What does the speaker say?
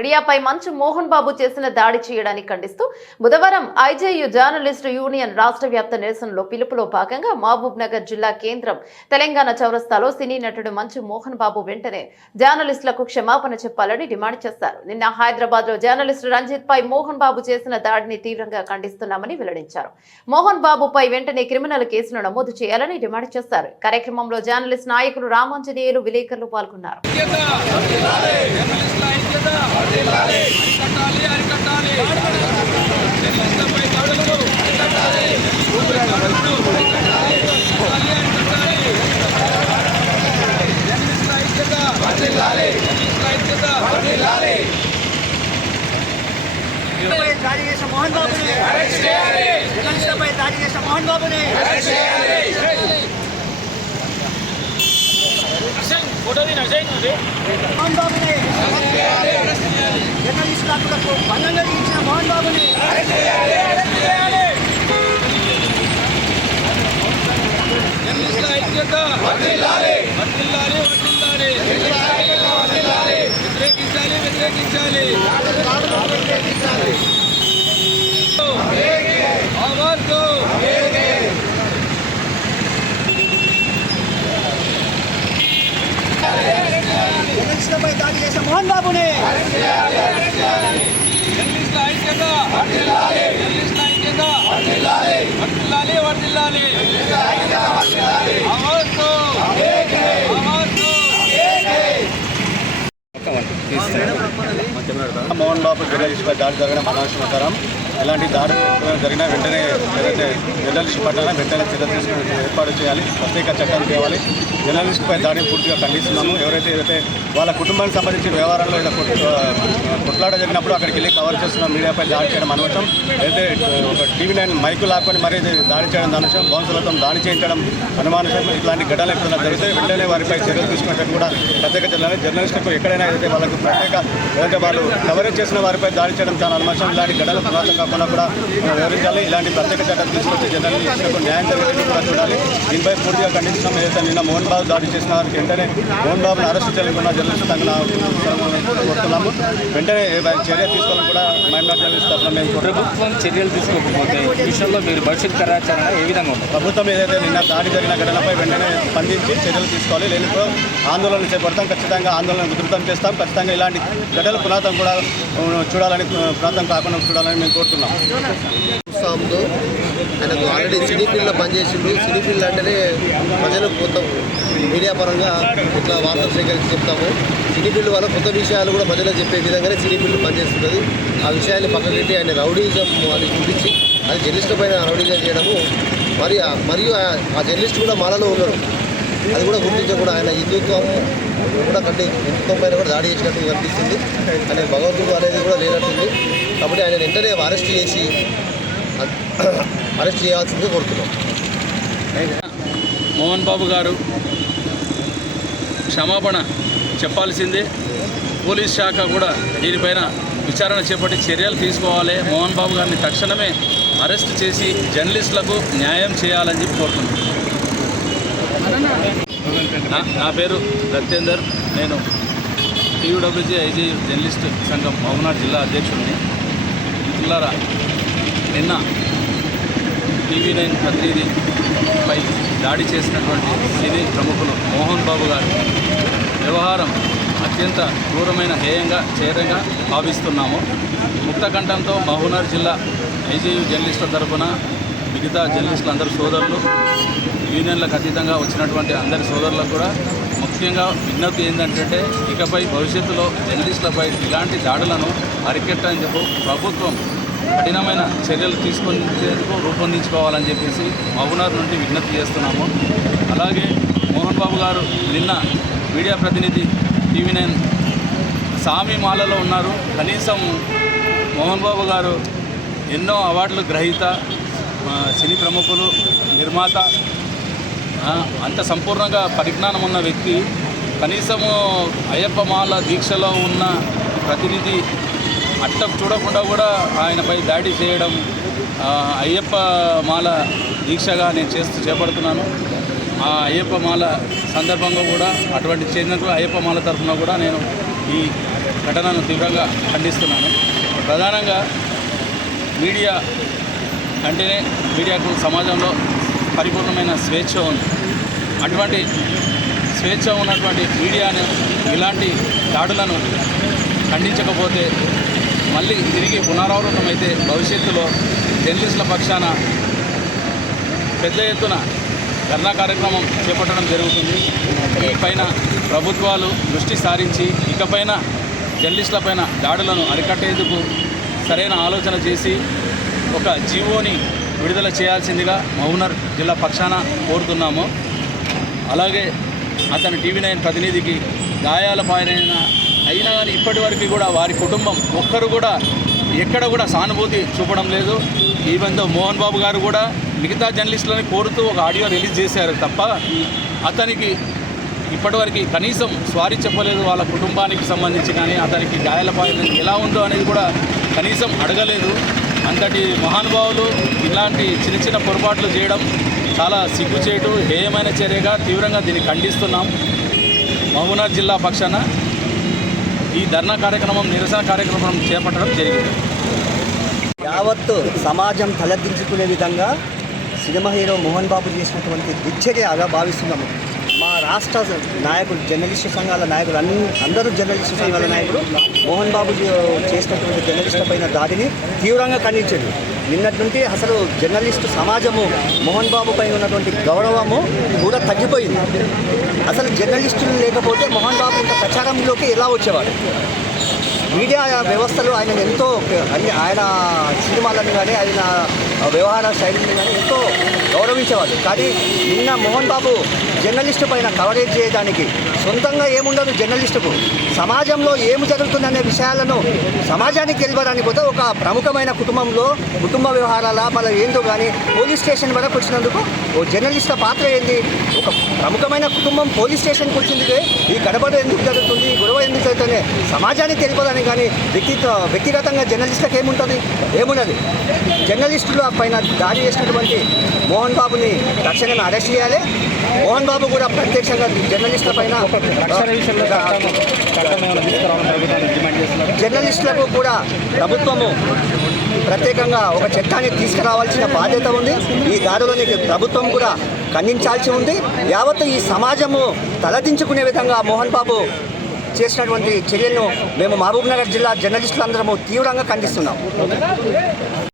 మీడియాపై మంచు మోహన్ బాబు చేసిన దాడి చేయడాన్ని ఖండిస్తూ బుధవారం ఐజేయు జర్నలిస్టు యూనియన్ రాష్ట్ర వ్యాప్త నిరసనలో పిలుపులో భాగంగా మహబూబ్ నగర్ జిల్లా కేంద్రం తెలంగాణ చౌరస్తాలో సినీ నటుడు మంచు మోహన్ బాబు వెంటనే జర్నలిస్టులకు క్షమాపణ చెప్పాలని డిమాండ్ చేశారు. నిన్న హైదరాబాద్లో జర్నలిస్టు రంజిత్ పై మోహన్ బాబు చేసిన దాడిని తీవ్రంగా ఖండిస్తున్నామని వెల్లడించారు. మోహన్ బాబుపై వెంటనే క్రిమినల్ కేసును నమోదు చేయాలని డిమాండ్ చేశారు. కార్యక్రమంలో జర్నలిస్ట్ నాయకులు రామాంజనేయులు విలేకరులు పాల్గొన్నారు. అరికట్టాలి అరికట్టాలి జర్నలిస్టులపై దాడులను అరికట్టాలి దాడులను అరికట్టాలి అరికట్టాలి అరికట్టాలి జర్నలిస్టుల ఐక్యత జర్నలిస్టుల ఐక్యత పై దాడి చేసిన మోహన్ బాబుని. జర్నలిస్టులపై దాడి చేసిన మోహన్ బాబుని మోహన్ బాబుని. జర్నలిస్టుల హక్కులకు భంగం కలిగించిన మోహన్ బాబుని. వ్యతిరేకించాలి వ్యతిరేకించాలి జర్నలిస్టులపై దాడి చేసిన మోహన్ బాబుని. మోహన్ బాబు జర్నలిస్టుపై దాడి జరగడం అనవసరం ఎలాంటి దాడి జరిగినా వెంటనే ఏదైతే జర్నలిస్ట్ పట్ల వెంటనే చర్య తీసుకుని ఏర్పాటు చేయాలి. ప్రత్యేక చట్టాలు తేవాలి. జర్నలిస్టుపై దాడిని పూర్తిగా ఖండిస్తున్నాము. ఎవరైతే ఏదైతే వాళ్ళ కుటుంబానికి సంబంధించిన వ్యవహారాల్లో ఇలా కొట్లాట జరిగినప్పుడు అక్కడికి వెళ్ళి కవర్ చేస్తున్న మీడియాపై దాడి చేయడం అనవసరం. అయితే ఒక టీవీ నైన్ మైకు లాక్కొని మరీ దాడి చేయడం అనవసరం. బౌన్సులతో దాడి చేయించడం అనుమానం ఇట్లాంటి ఘటనలు ఎప్పుడైనా జరిగితే వెంటనే వారిపై చర్యలు తీసుకున్నట్టు కూడా ప్రత్యేక చర్యలు జర్నలిస్టులకు ఎక్కడైనా ఏదైతే వాళ్ళకు ప్రత్యేక ఏదైతే వాళ్ళు కవరేజ్ చేసిన వారిపై దాడి చేయడం చాలా అనుమానం ఇలాంటి ఘటనలు పురాతన కాకుండా కూడా వివరించాలి. ఇలాంటి ప్రత్యేక చట్టాలు తీసుకొచ్చి జర్నలిస్టులకు న్యాయం జరిగేది కూడా చూడాలి. దీనిపై పూర్తిగా ఖండిస్తున్నాం ఏదైతే నిన్న మోహన్ బాబు దాడి చేసిన వారికి వెంటనే మోహన్ బాబును అరెస్ట్ చేయకుండా జర్నలిస్టు తగిన కోరుతున్నాము. వెంటనే చర్య తీసుకోవాలని కూడా మైనార్టీ జర్నలిస్ట్ తరఫున మేము. ప్రభుత్వం చర్యలు తీసుకోకపోతే ఈ విషయంలో మీరు భవిష్యత్ కార్యాచరణ ఏ విధంగా ఉంటుంది ప్రభుత్వం ఏదైతే నిన్న దాడి జరిగిన ఘటనపై వెంటనే స్పందించి చర్యలు తీసుకోవాలి. లేనిపో ఆందోళన చేపడతాం. ఖచ్చితంగా ఆందోళన ఉధృతం చేస్తాం. ఖచ్చితంగా ఇలాంటి ఘటనలు పునాతం కూడా చూడాలని పునాతం కాకుండా చూడాలని మేము కోరుతున్నాం. సాంతో ఆయనకు ఆల్రెడీ సినీ ఫీల్డ్లో పనిచేసిండు. సినీ ఫీల్డ్ అంటేనే ప్రజలకు కొత్త మీడియా పరంగా ఇట్లా వార్తలు సేకరించి చెప్తాము. సినీ ఫీల్డ్ వల్ల కొత్త విషయాలు కూడా ప్రజలకు చెప్పే విధంగానే సినీ ఫీల్డ్ పనిచేస్తున్నది. ఆ విషయాన్ని పక్కన పెట్టి ఆయన రౌడీజం అది చూపించి అది జర్నలిస్ట్ పైన రౌడీజం చేయడము. మరి మరియు ఆ- ఆ జర్నలిస్ట్ కూడా మాలలో ఉన్నారు. అది కూడా గుర్తించకూడదు ఆయన హిందుత్వం కూడా కట్టి హిందుత్వం పైన కూడా దాడి చేసినట్టు కనిపిస్తుంది. అనే భగవంతుడు అనేది కూడా లేనట్టుంది. కాబట్టి ఆయన వెంటనే అరెస్ట్ చేసి అరెస్ట్ చేయాల్సిందిగా కోరుతున్నాం. మోహన్ బాబు గారు క్షమాపణ చెప్పాల్సిందే. పోలీస్ శాఖ కూడా దీనిపైన విచారణ చేపట్టి చర్యలు తీసుకోవాలి. మోహన్ బాబు గారిని తక్షణమే అరెస్ట్ చేసి జర్నలిస్టులకు న్యాయం చేయాలని చెప్పి కోరుతున్నాను నా- పేరు రత్యేందర్. నేను టీయూడబ్ల్యూజీ ఐజీ జర్నలిస్ట్ సంఘం మహబూనాథ్ జిల్లా అధ్యక్షుడిని. పిల్లరా నిన్న టీవీ నైన్ ప్రతినిధిపై దాడి చేసినటువంటి సినీ ప్రముఖులు మోహన్ బాబు గారు. వ్యవహారం అత్యంత క్రూరమైన హేయంగా చేరంగా భావిస్తున్నాము. ముక్తకంఠంతో మహూనర్ జిల్లా ఐజేయు జర్నలిస్టుల తరపున మిగతా జర్నలిస్టులందరి సోదరులు యూనియన్లకు అతీతంగా వచ్చినటువంటి అందరి సోదరులకు కూడా ముఖ్యంగా విజ్ఞప్తి ఏంటంటే ఇకపై భవిష్యత్తులో జర్నలిస్టులపై ఇలాంటి దాడులను అరికెట్టని చెప్పు ప్రభుత్వం కఠినమైన చర్యలు తీసుకునేందుకు రూపొందించుకోవాలని చెప్పేసి మహబూనార్ నుండి విజ్ఞప్తి చేస్తున్నాము. అలాగే మోహన్ బాబు గారు నిన్న మీడియా ప్రతినిధి టీవీ నైన్ సామి మాలలో ఉన్నారు. కనీసం మోహన్ బాబు గారు ఎన్నో అవార్డులు గ్రహీత సినీ ప్రముఖులు నిర్మాత అంత సంపూర్ణంగా పరిజ్ఞానం ఉన్న వ్యక్తి కనీసము అయ్యప్ప మాల దీక్షలో ఉన్న ప్రతినిధి అట్టం చూడకుండా కూడా ఆయనపై దాడి చేయడం అయ్యప్ప మాల దీక్షగా నేను చేస్తూ చేపడుతున్నాను. ఆ అయ్యప్ప మాల సందర్భంగా కూడా అటువంటి చేసినట్టు అయ్యప్ప మాల తరఫున కూడా నేను ఈ ఘటనను తీవ్రంగా ఖండిస్తున్నాను. ప్రధానంగా మీడియా అంటేనే మీడియాకు సమాజంలో పరిపూర్ణమైన స్వేచ్ఛ ఉంది. అటువంటి స్వేచ్ఛ ఉన్నటువంటి మీడియాను ఇలాంటి దాడులను ఖండించకపోతే మళ్ళీ తిరిగి పునరావృతమైతే భవిష్యత్తులో జర్నలిస్టుల పక్షాన పెద్ద ఎత్తున ధర్నా కార్యక్రమం చేపట్టడం జరుగుతుంది. ఈ పైన ప్రభుత్వాలు దృష్టి సారించి ఇకపైన జర్నలిస్టులపైన దాడులను అరికట్టేందుకు సరైన ఆలోచన చేసి ఒక జీవోని విడుదల చేయాల్సిందిగా మహబూబ్నగర్ జిల్లా పక్షాన కోరుతున్నాము. అలాగే అతని టీవీ నైన్ ప్రతినిధికి గాయాల పాలైన అయినా కానీ ఇప్పటి వరకు కూడా వారి కుటుంబం ఒక్కరు కూడా ఎక్కడ కూడా సానుభూతి చూపడం లేదు. ఈవెన్ మోహన్ బాబు గారు కూడా మిగతా జర్నలిస్టులని కోరుతూ ఒక ఆడియో రిలీజ్ చేశారు తప్ప అతనికి ఇప్పటివరకు కనీసం స్వారీ చెప్పలేదు వాళ్ళ కుటుంబానికి సంబంధించి కానీ అతనికి గాయాల పాలన ఎలా ఉందో అనేది కూడా కనీసం అడగలేదు. అంతటి మహానుభావులు ఇలాంటి చిన్న చిన్న పొరపాట్లు చేయడం చాలా సిగ్గుచేటు హేయమైన చర్యగా తీవ్రంగా దీన్ని ఖండిస్తున్నాం. మహబూనాథ్ జిల్లా పక్షాన ఈ ధర్నా కార్యక్రమం నిరసన కార్యక్రమం చేపట్టడం జరిగింది. యావత్తు సమాజం తలదించుకునే విధంగా సినిమా హీరో మోహన్ బాబు చేసినటువంటి దిచ్చర్యగా భావిస్తున్నాము. రాష్ట్ర నాయకులు జర్నలిస్టు సంఘాల నాయకులు అన్ని అందరూ జర్నలిస్టు సంఘాల నాయకులు మోహన్ బాబు చేసినటువంటి జర్నలిస్టుల పైన దాడిని తీవ్రంగా ఖండించారు. నిన్నటి నుండి అసలు జర్నలిస్టు సమాజము మోహన్ బాబు పైన ఉన్నటువంటి గౌరవము కూడా తగ్గిపోయింది. అసలు జర్నలిస్టులు లేకపోతే మోహన్ బాబు ఇంత ప్రచారంలోకి ఎలా వచ్చేవాడు మీడియా వ్యవస్థలు ఆయన ఎంతో అన్ని ఆయన సినిమాలను కానీ ఆయన వ్యవహార శైలిని కానీ ఎంతో గౌరవించేవాడు కానీ నిన్న మోహన్ బాబు జర్నలిస్టు పైన కవరేజ్ చేయడానికి సొంతంగా ఏముండదు జర్నలిస్టుకు. సమాజంలో ఏమి జరుగుతుందనే విషయాలను సమాజానికి తెలియడానికి పోతే ఒక ప్రముఖమైన కుటుంబంలో కుటుంబ వ్యవహారాల మళ్ళీ ఏందో కానీ పోలీస్ స్టేషన్ వరకు వచ్చినందుకు ఓ జర్నలిస్ట్ పాత్ర ఏంది? ఒక ప్రముఖమైన కుటుంబం పోలీస్ స్టేషన్కి వచ్చింది. ఈ గడబడ ఎందుకు జరుగుతుంది? గొడవ ఎందుకు జరుగుతుంది? సమాజానికి తెలియదని కానీ వ్యక్తిత్వ వ్యక్తిగతంగా జర్నలిస్టులకు ఏముంటుంది? ఏమున్నది? జర్నలిస్టుల పైన దాడి చేసినటువంటి మోహన్ బాబుని తక్షణమే అరెస్ట్ చేయాలి. మోహన్ బాబు కూడా ప్రత్యక్షంగా జర్నలిస్టుల పైన జర్నలిస్టులకు కూడా ప్రభుత్వము ప్రత్యేకంగా ఒక చట్టాన్ని తీసుకురావాల్సిన బాధ్యత ఉంది. ఈ దారిలోని ప్రభుత్వం కూడా ఖండించాల్సి ఉంది. యావత్తు ఈ సమాజము తలదించుకునే విధంగా మోహన్ బాబు చేసినటువంటి చర్యలను మేము మహబూబ్ నగర్ జిల్లా జర్నలిస్టులందరము తీవ్రంగా ఖండిస్తున్నాం.